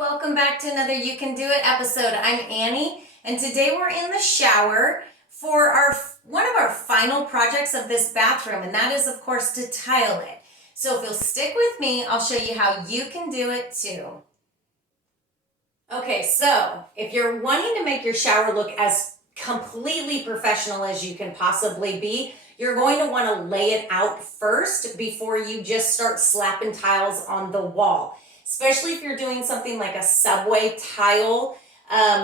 welcome back to another You Can Do It episode. I'm Annie, and today we're in the shower for one of our final projects of this bathroom, and that is, of course, to tile it. So if you'll stick with me, I'll show you how you can do it too. Okay, so if you're wanting to make your shower look as completely professional as you can possibly be, you're going to want to lay it out first before you just start slapping tiles on the wall. Especially if you're doing something like a subway tile.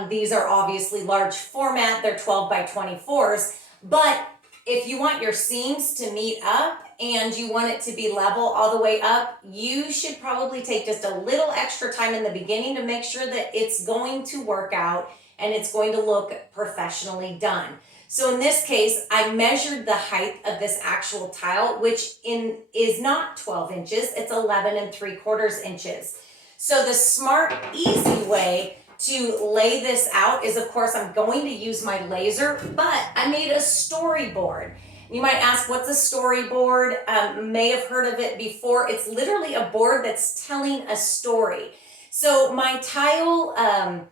These are obviously large format, they're 12 by 24s, but if you want your seams to meet up and you want it to be level all the way up, you should probably take just a little extra time in the beginning to make sure that it's going to work out and it's going to look professionally done. So in this case, I measured the height of this actual tile, which is not 12 inches, it's 11 3/4 inches. So the smart, easy way to lay this out is, of course, I'm going to use my laser, but I made a storyboard. You might ask, what's a storyboard? May have heard of it before. It's literally a board that's telling a story. So my tile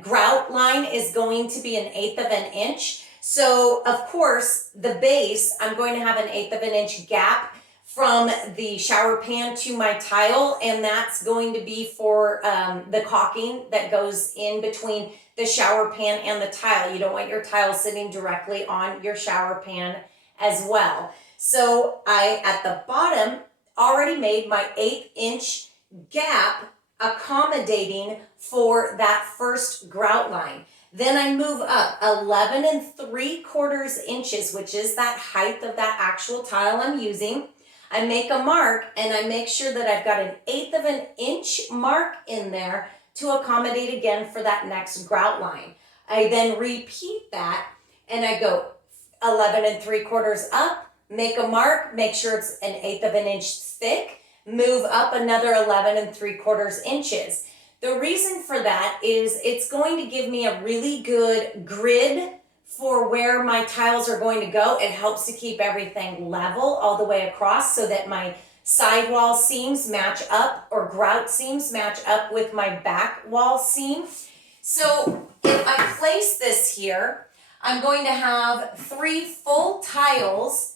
grout line is going to be 1/8 of an inch. So of course the base, I'm going to have 1/8 of an inch gap from the shower pan to my tile, and that's going to be for the caulking that goes in between the shower pan and the tile. You don't want your tile sitting directly on your shower pan as well. So I, at the bottom, already made my 1/8 inch gap accommodating for that first grout line. Then I move up 11 3/4 inches, which is that height of that actual tile I'm using. I make a mark and I make sure that I've got 1/8 of an inch mark in there to accommodate again for that next grout line. I then repeat that and I go 11 3/4 up, make a mark, make sure it's 1/8 of an inch thick, move up another 11 3/4 inches. The reason for that is it's going to give me a really good grid for where my tiles are going to go. It helps to keep everything level all the way across so that my sidewall seams match up, or grout seams match up with my back wall seam. So if I place this here, I'm going to have 3 full tiles,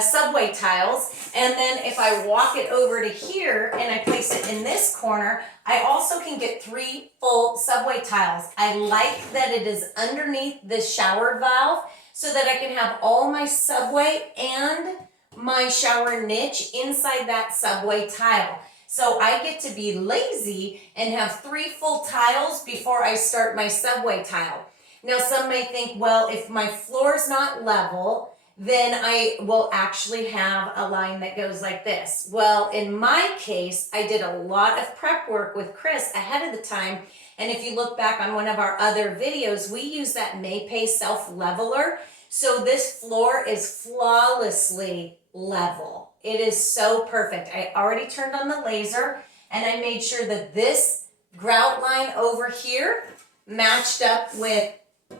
subway tiles, and then if I walk it over to here and I place it in this corner, I also can get 3 full subway tiles. I like that it is underneath the shower valve so that I can have all my subway and my shower niche inside that subway tile. So I get to be lazy and have 3 full tiles before I start my subway tile. Now some may think, well, if my floor is not level, then I will actually have a line that goes like this. Well, in my case, I did a lot of prep work with Chris ahead of the time. And if you look back on one of our other videos, we use that Maypay self-leveler. So this floor is flawlessly level. It is so perfect. I already turned on the laser and I made sure that this grout line over here matched up with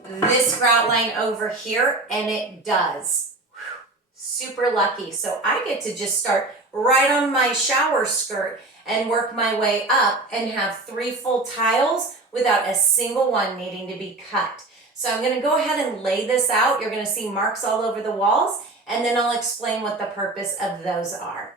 this grout line over here, and it does. Whew, super lucky. So I get to just start right on my shower skirt and work my way up and have 3 full tiles without a single one needing to be cut. So I'm going to go ahead and lay this out. You're going to see marks all over the walls, and then I'll explain what the purpose of those are.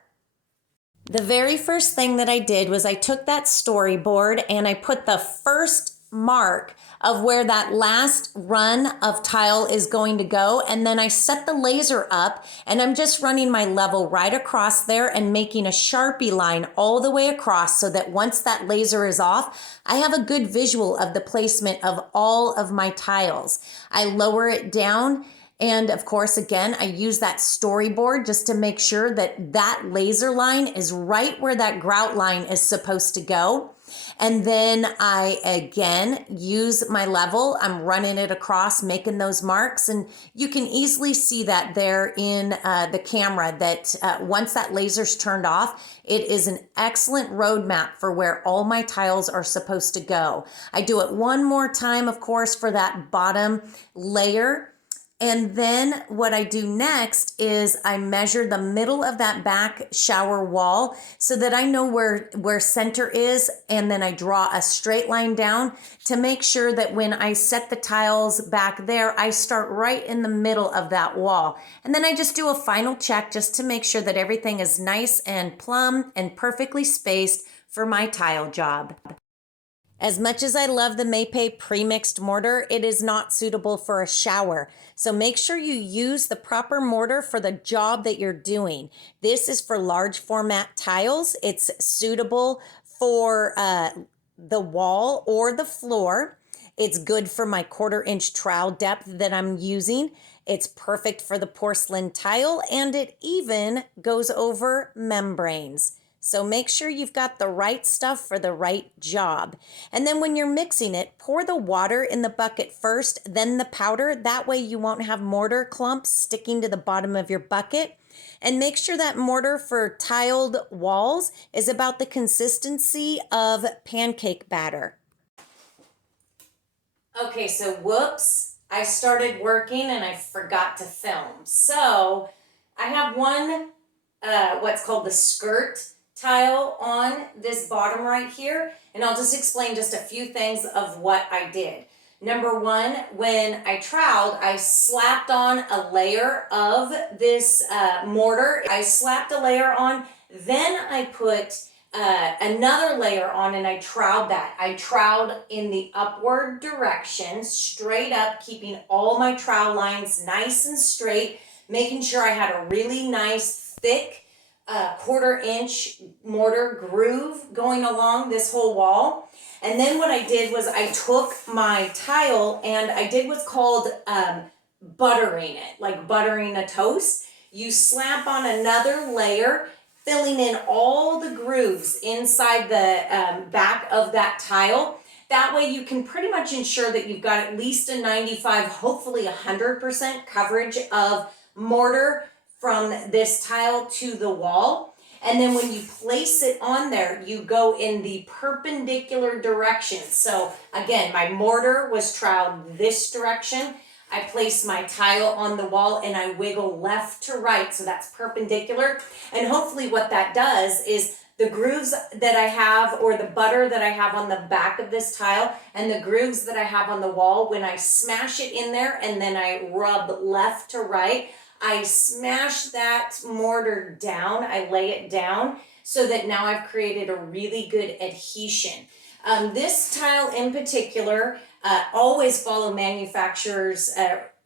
The very first thing that I did was I took that storyboard and I put the first mark of where that last run of tile is going to go, and then I set the laser up and I'm just running my level right across there and making a Sharpie line all the way across so that once that laser is off, I have a good visual of the placement of all of my tiles. I lower it down, and of course, again, I use that storyboard just to make sure that that laser line is right where that grout line is supposed to go. And then I, again, use my level. I'm running it across, making those marks. And you can easily see that there in the camera that once that laser's turned off, it is an excellent roadmap for where all my tiles are supposed to go. I do it one more time, of course, for that bottom layer. And then what I do next is I measure the middle of that back shower wall so that I know where center is, and then I draw a straight line down to make sure that when I set the tiles back there, I start right in the middle of that wall. And then I just do a final check just to make sure that everything is nice and plumb and perfectly spaced for my tile job. As much as I love the Mapei pre-mixed mortar, it is not suitable for a shower. So make sure you use the proper mortar for the job that you're doing. This is for large format tiles. It's suitable for the wall or the floor. It's good for my 1/4 inch trowel depth that I'm using. It's perfect for the porcelain tile, and it even goes over membranes. So make sure you've got the right stuff for the right job. And then when you're mixing it, pour the water in the bucket first, then the powder. That way you won't have mortar clumps sticking to the bottom of your bucket. And make sure that mortar for tiled walls is about the consistency of pancake batter. Okay, so whoops, I started working and I forgot to film. So I have one, what's called the skirt tile on this bottom right here, and I'll just explain just a few things of what I did. Number one, when I troweled, I slapped on a layer of this mortar. I slapped a layer on, then I put another layer on, and I troweled that. I troweled in the upward direction, straight up, keeping all my trowel lines nice and straight, making sure I had a really nice, thick, 1/4 inch mortar groove going along this whole wall. And then what I did was I took my tile and I did what's called buttering it, like buttering a toast. You slap on another layer, filling in all the grooves inside the back of that tile. That way you can pretty much ensure that you've got at least a 95, hopefully 100% coverage of mortar from this tile to the wall. And then when you place it on there, you go in the perpendicular direction. So again, my mortar was troweled this direction. I place my tile on the wall and I wiggle left to right, so that's perpendicular. And hopefully what that does is the grooves that I have, or the butter that I have on the back of this tile, and the grooves that I have on the wall, when I smash it in there and then I rub left to right, I smash that mortar down, I lay it down, so that now I've created a really good adhesion. This tile in particular, always follow manufacturer's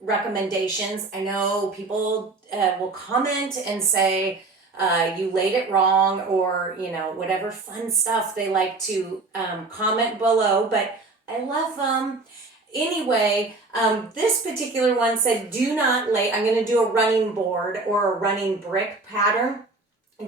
recommendations. I know people will comment and say you laid it wrong, or whatever fun stuff they like to comment below, but I love them. Anyway, this particular one said, do not lay, I'm going to do a running board or a running brick pattern.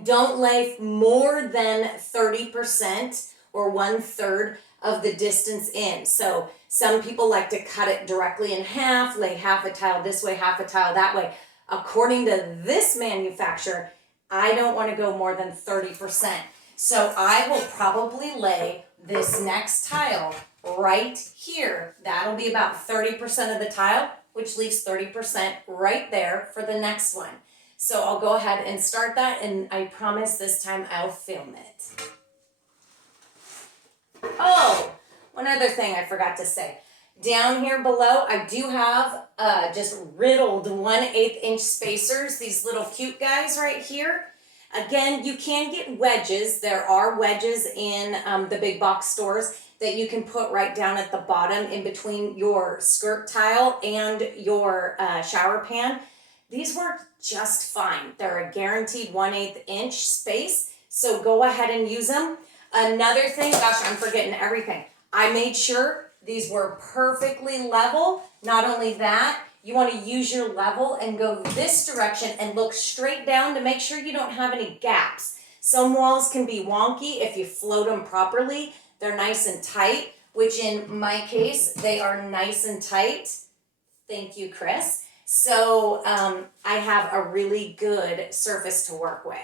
Don't lay more than 30% or 1/3 of the distance in. So some people like to cut it directly in half, lay half a tile this way, half a tile that way. According to this manufacturer, I don't want to go more than 30%. So I will probably lay this next tile right here. That'll be about 30% of the tile, which leaves 30% right there for the next one. So I'll go ahead and start that, and I promise this time I'll film it. Oh, one other thing I forgot to say. Down here below, I do have just riddled 1/8 inch spacers, these little cute guys right here. Again, you can get wedges. There are wedges in the big box stores that you can put right down at the bottom in between your skirt tile and your shower pan. These work just fine. They're a guaranteed 1/8 inch space, so go ahead and use them. Another thing, gosh, I'm forgetting everything. I made sure these were perfectly level. Not only that, you want to use your level and go this direction and look straight down to make sure you don't have any gaps. Some walls can be wonky if you float them properly. They're nice and tight, which in my case, they are nice and tight. Thank you, Chris. So I have a really good surface to work with.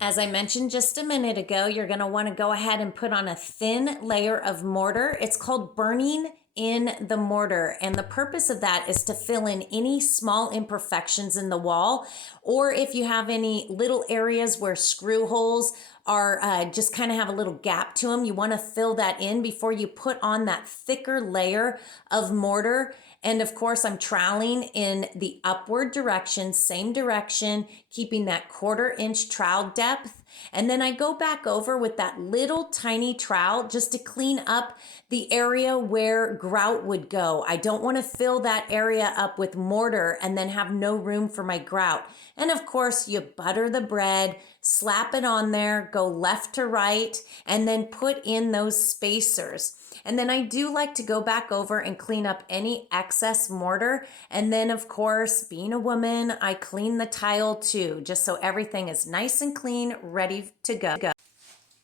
As I mentioned just a minute ago, you're going to want to go ahead and put on a thin layer of mortar. It's called burning in the mortar. And the purpose of that is to fill in any small imperfections in the wall, or if you have any little areas where screw holes are just kind of have a little gap to them, you want to fill that in before you put on that thicker layer of mortar. And of course, I'm troweling in the upward direction, same direction, keeping that 1/4 inch trowel depth. And then I go back over with that little tiny trowel just to clean up the area where grout would go. I don't want to fill that area up with mortar and then have no room for my grout. And of course, you butter the bread, slap it on there, go left to right, and then put in those spacers. And then I do like to go back over and clean up any excess mortar. And then of course, being a woman, I clean the tile too, just so everything is nice and clean, ready to go.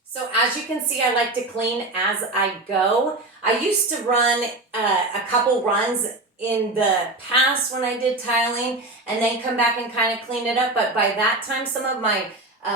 So as you can see, I like to clean as I go. I used to run a couple runs in the past when I did tiling and then come back and kind of clean it up. But by that time, some of my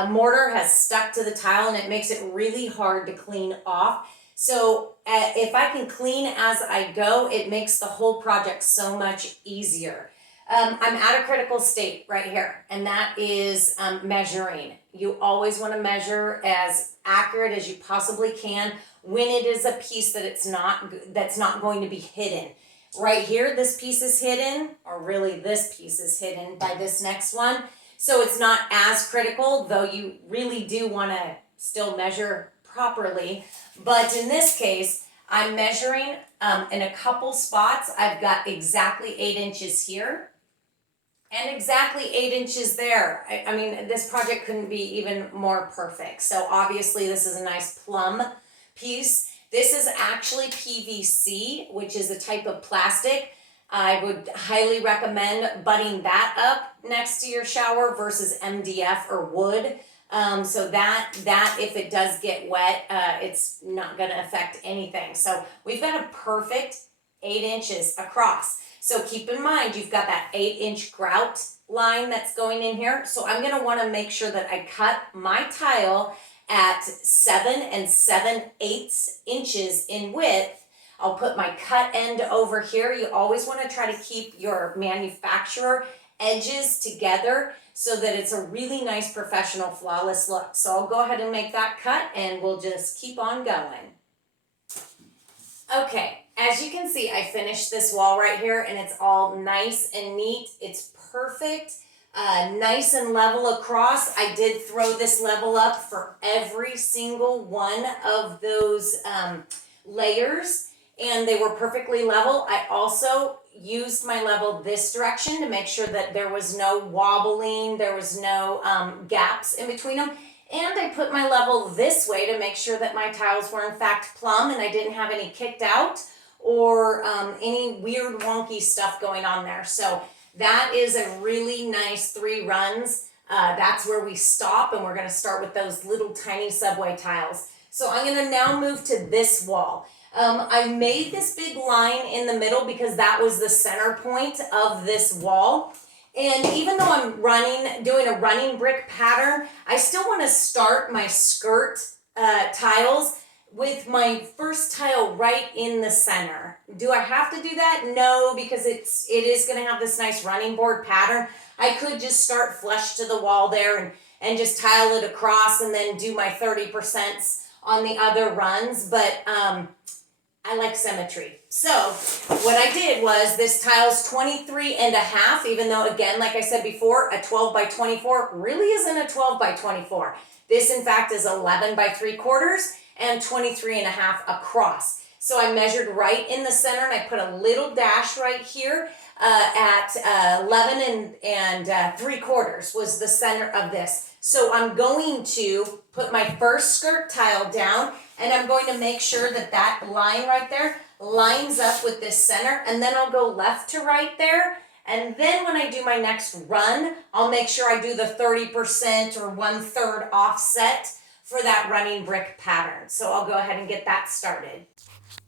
mortar has stuck to the tile and it makes it really hard to clean off. So if I can clean as I go, it makes the whole project so much easier. I'm at a critical state right here, and that is measuring. You always want to measure as accurate as you possibly can when it is a piece that's not going to be hidden. Right here, this piece is hidden, or really this piece is hidden by this next one. So it's not as critical, though you really do want to still measure properly. But in this case, I'm measuring in a couple spots. I've got exactly 8 inches here and exactly 8 inches there. I mean, this project couldn't be even more perfect. So obviously this is a nice plum piece. This is actually PVC, which is a type of plastic. I would highly recommend butting that up next to your shower versus MDF or wood. So that if it does get wet, it's not going to affect anything. So we've got a perfect 8 inches across. So keep in mind, you've got that 8-inch grout line that's going in here. So I'm going to want to make sure that I cut my tile at 7 7/8 inches in width. I'll put my cut end over here. You always want to try to keep your manufacturer edges together so that it's a really nice professional flawless look. So I'll go ahead and make that cut and we'll just keep on going. Okay, as you can see, I finished this wall right here and it's all nice and neat. It's perfect, nice and level across. I did throw this level up for every single one of those layers and they were perfectly level. I also used my level this direction to make sure that there was no wobbling, there was no gaps in between them. And I put my level this way to make sure that my tiles were in fact plumb and I didn't have any kicked out or any weird wonky stuff going on there. So that is a really nice 3 runs. That's where we stop and we're gonna start with those little tiny subway tiles. So I'm gonna now move to this wall. I made this big line in the middle because that was the center point of this wall. And even though I'm doing a running brick pattern, I still want to start my skirt tiles with my first tile right in the center. Do I have to do that? No, because it is going to have this nice running board pattern. I could just start flush to the wall there and just tile it across and then do my 30% on the other runs. But I like symmetry. So what I did was this tile's 23.5, even though again, like I said before, a 12 by 24 really isn't a 12 by 24. This in fact is 11 by 3/4 and 23.5 across. So I measured right in the center and I put a little dash right here at 11 and 3/4 was the center of this. So I'm going to put my first skirt tile down and I'm going to make sure that that line right there lines up with this center, and then I'll go left to right there. And then when I do my next run, I'll make sure I do the 30% or 1/3 offset for that running brick pattern. So I'll go ahead and get that started.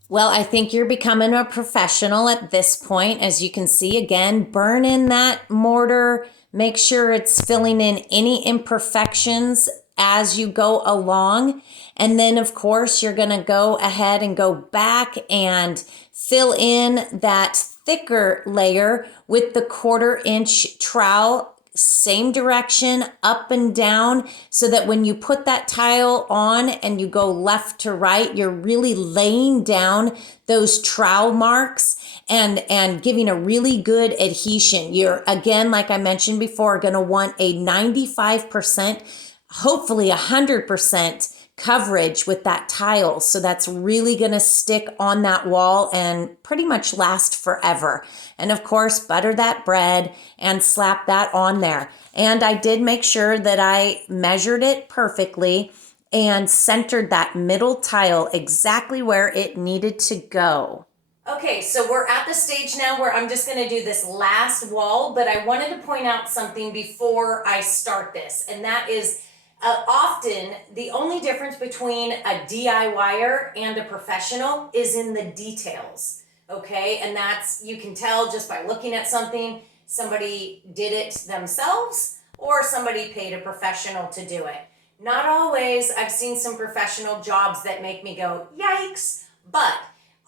Well, I think you're becoming a professional at this point. As you can see, again, burn in that mortar. Make sure it's filling in any imperfections as you go along. And then of course you're gonna go ahead and go back and fill in that thicker layer with the 1/4 inch trowel, same direction, up and down, so that when you put that tile on and you go left to right, you're really laying down those trowel marks and giving a really good adhesion. You're, again, like I mentioned before, going to want a 95%, hopefully 100% coverage with that tile. So that's really going to stick on that wall and pretty much last forever. And of course, butter that bread and slap that on there. And I did make sure that I measured it perfectly and centered that middle tile exactly where it needed to go. Okay, so we're at the stage now where I'm just going to do this last wall, but I wanted to point out something before I start this, and that is often the only difference between a DIYer and a professional is in the details, okay? And that's, you can tell just by looking at something, somebody did it themselves or somebody paid a professional to do it. Not always. I've seen some professional jobs that make me go, yikes, but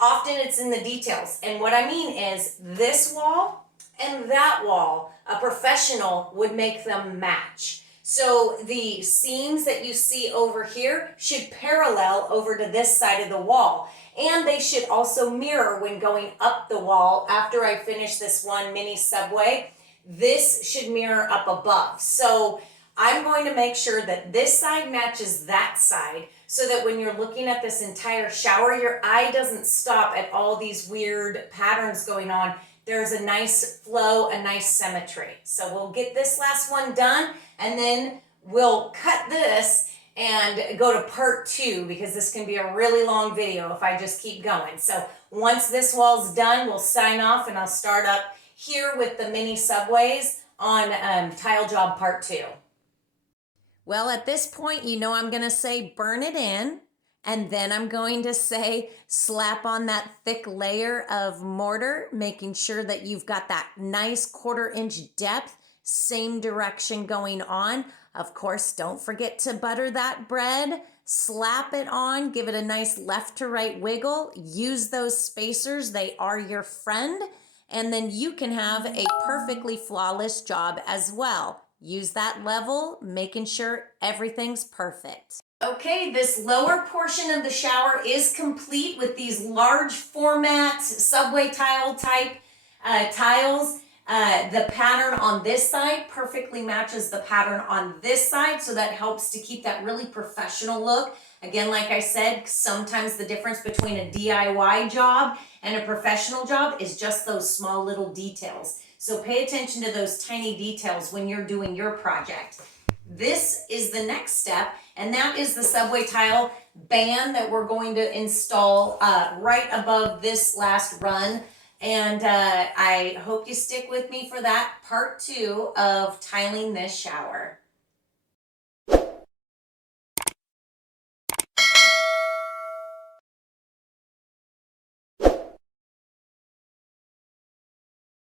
often it's in the details. And what I mean is this wall and that wall, a professional would make them match. So the seams that you see over here should parallel over to this side of the wall. And they should also mirror when going up the wall after I finish this one mini subway. This should mirror up above. So I'm going to make sure that this side matches that side so that when you're looking at this entire shower, your eye doesn't stop at all these weird patterns going on. There's a nice flow, a nice symmetry. So we'll get this last one done and then we'll cut this and go to part 2 because this can be a really long video if I just keep going. So once this wall's done, we'll sign off and I'll start up here with the mini subways on tile job part 2. Well, at this point, you know I'm going to say burn it in, and then I'm going to say slap on that thick layer of mortar, making sure that you've got that nice 1/4 inch depth, same direction going on. Of course, don't forget to butter that bread, slap it on, give it a nice left to right wiggle, use those spacers, they are your friend, and then you can have a perfectly flawless job as well. Use that level, making sure everything's perfect. Okay, this lower portion of the shower is complete with these large format subway tile type tiles. The pattern on this side perfectly matches the pattern on this side, so that helps to keep that really professional look. Again, like I said, sometimes the difference between a DIY job and a professional job is just those small little details. So pay attention to those tiny details when you're doing your project. This is the next step, and that is the subway tile band that we're going to install right above this last run. And I hope you stick with me for that part 2 of tiling this shower.